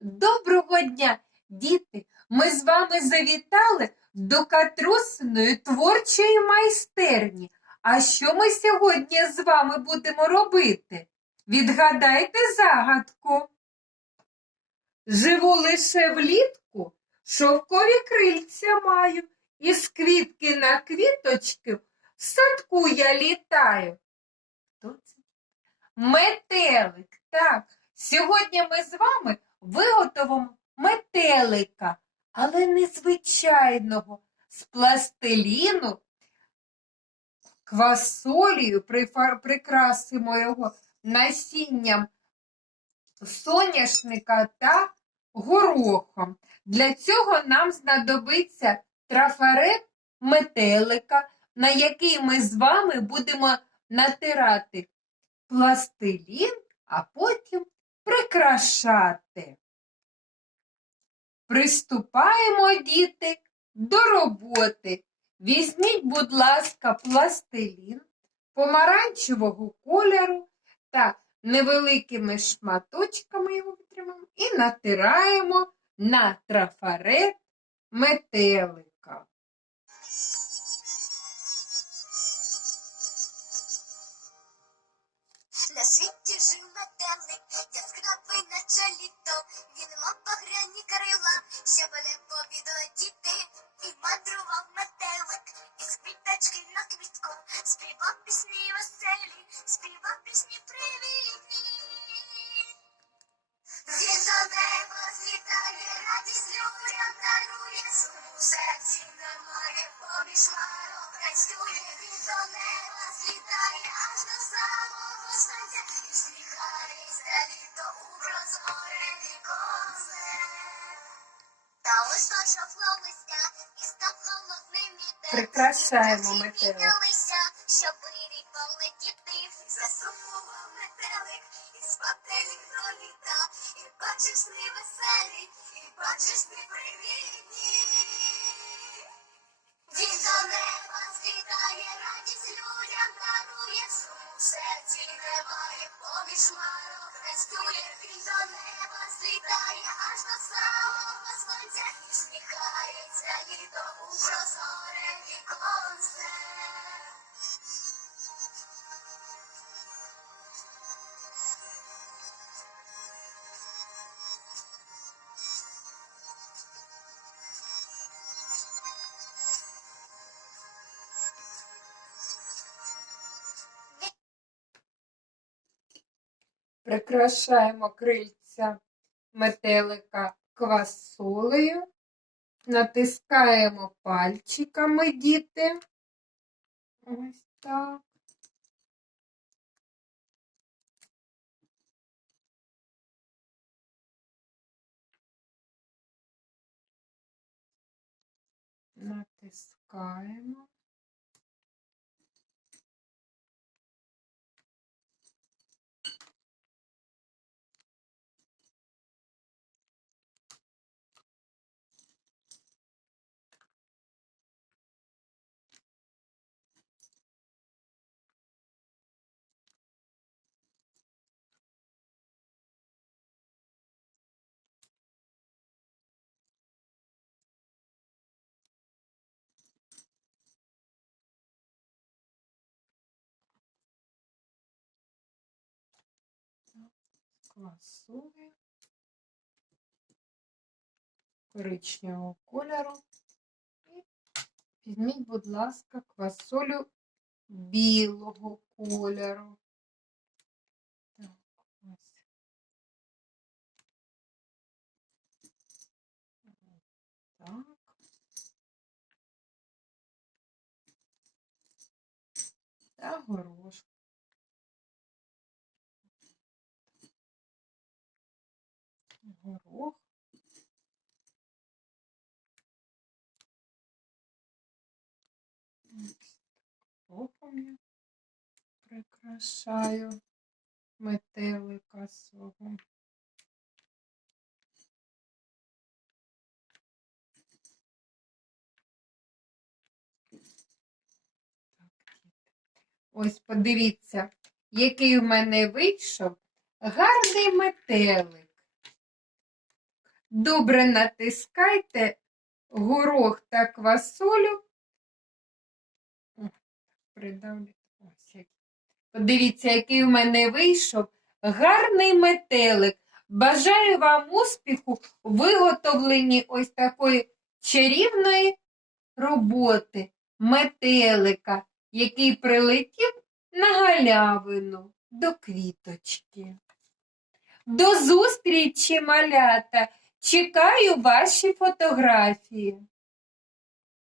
Доброго дня, діти! Ми з вами завітали до Катрусиної творчої майстерні. А що ми сьогодні з вами будемо робити? Відгадайте загадку. Живу лише влітку, шовкові крильця маю, і з квітки на квіточки в садку я літаю. Хто це? Метелик, так. Сьогодні ми з вами виготовимо метелика, але незвичайного, з пластиліну, квасолію, прикрасимо його насінням соняшника та горохом. Для цього нам знадобиться трафарет метелика, на який ми з вами будемо натирати пластилін, а потім прикрашати. Приступаємо, діти, до роботи. Візьміть, будь ласка, пластилін помаранчевого кольору та невеликими шматочками його витримаємо і натираємо на трафарет метелика. На світі жив метелик, яскравий наче літо, він мав багряні крила, щоб не повідлетіти, і мандрував метелик, із квіточки на квітку, співав пісні веселі, співав пісні привітні. Він до неба злітає, радість людям дарує, суму в серці немає, поміж хмарок танцює, він до неба злітає, аж до самого Прикрашаємо метелик. щоб вирій полетіти, засумував метелик, і спателік до літа, і бачиш сни веселі, і бачиш злітає, аж до самого сонця, і всміхається літо у прозоре віконце. Прикрашаємо крильця метелика квасолею, натискаємо пальчиками діти. Ось так. Натискаємо. Квасолею коричневого кольору. І візьміть, будь ласка, квасолю білого кольору. Так, ось. Так. Та горошку. Горох. Горохом я прикрашаю метелика свого. Ось подивіться, який в мене вийшов гарний метелик. Добре натискайте горох та квасолю. Подивіться, який у мене вийшов гарний метелик. Бажаю вам успіху в виготовленні ось такої чарівної роботи метелика, який прилетів на галявину до квіточки. До зустрічі, малята! Чекаю ваші фотографії.